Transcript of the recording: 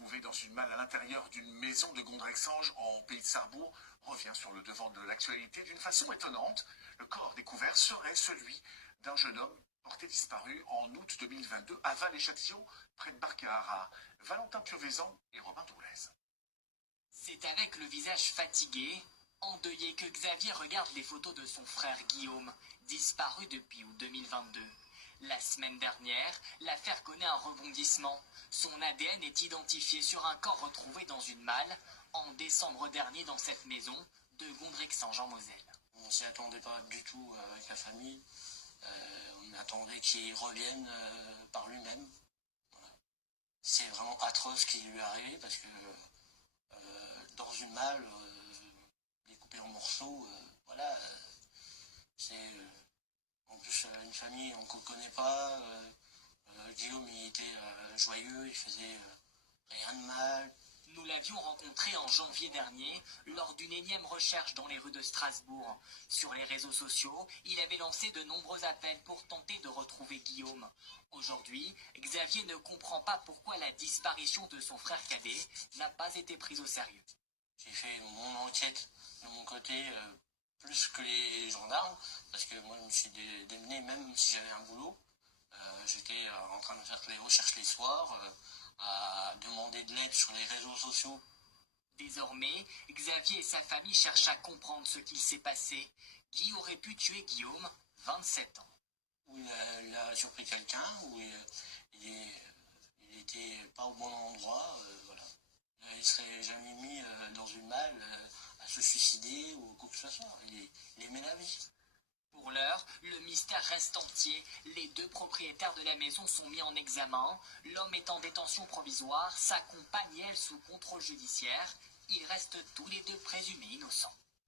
trouvé dans une malle à l'intérieur d'une maison de Gondrexange en pays de Sarrebourg revient sur le devant de l'actualité d'une façon étonnante. Le corps découvert serait celui d'un jeune homme porté disparu en août 2022 à Val-et-Châtillon, près de Barcard, Valentin Piovesan et Robin Dourlez. C'est avec le visage fatigué, endeuillé, que Xavier regarde les photos de son frère Guillaume, disparu depuis août 2022. La semaine dernière, l'affaire connaît un rebondissement. Son ADN est identifié sur un corps retrouvé dans une malle en décembre dernier dans cette maison de Gondrexange en Moselle. On ne s'y attendait pas du tout avec la famille. On attendait qu'il revienne par lui-même. Voilà. C'est vraiment atroce ce qui lui est arrivé parce que dans une malle, découpée en morceaux, voilà, c'est en plus une famille qu'on ne connaît pas. Guillaume, il était joyeux, il faisait rien de mal. Nous l'avions rencontré en janvier dernier lors d'une énième recherche dans les rues de Strasbourg. Sur les réseaux sociaux, il avait lancé de nombreux appels pour tenter de retrouver Guillaume. Aujourd'hui, Xavier ne comprend pas pourquoi la disparition de son frère cadet n'a pas été prise au sérieux. J'ai fait mon enquête de mon côté plus que les gendarmes, parce que moi je me suis démené même si j'avais un boulot. J'étais en train de faire les recherches les soirs, à demander de l'aide sur les réseaux sociaux. Désormais, Xavier et sa famille cherchent à comprendre ce qu'il s'est passé. Qui aurait pu tuer Guillaume, 27 ans? Où il a surpris quelqu'un, où il était pas au bon endroit, voilà. Il ne serait jamais mis dans une malle à se suicider ou quoi que ce soit. Il aimait la vie. Pour l'heure, le mystère reste entier. Les deux propriétaires de la maison sont mis en examen. L'homme est en détention provisoire, sa compagne, elle, sous contrôle judiciaire. Ils restent tous les deux présumés innocents.